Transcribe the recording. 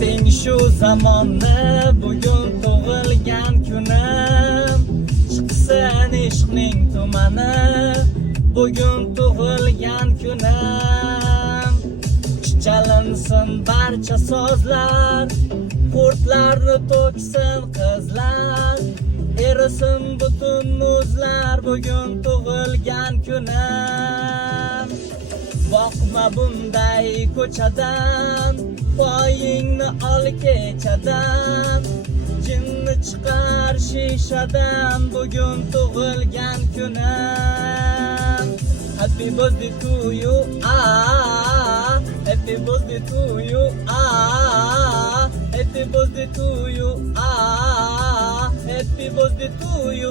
Esing shu zamonni bugun tug'ilgan kunim, chiqsin ishqning tumani bugun tug'ilgan kunim. Chalinsin barcha sozlar, qurtlarni to'ksin qizlar, erisin butun muzlar bugun tug'ilgan kunim. Boqma bunday ko'chadan, poyingni ol kechadan, jinni chiqar shishadan bugun tug'ilgan kunim. Happy birthday to you, happy birthday to you, happy birthday to you, happy birthday to you,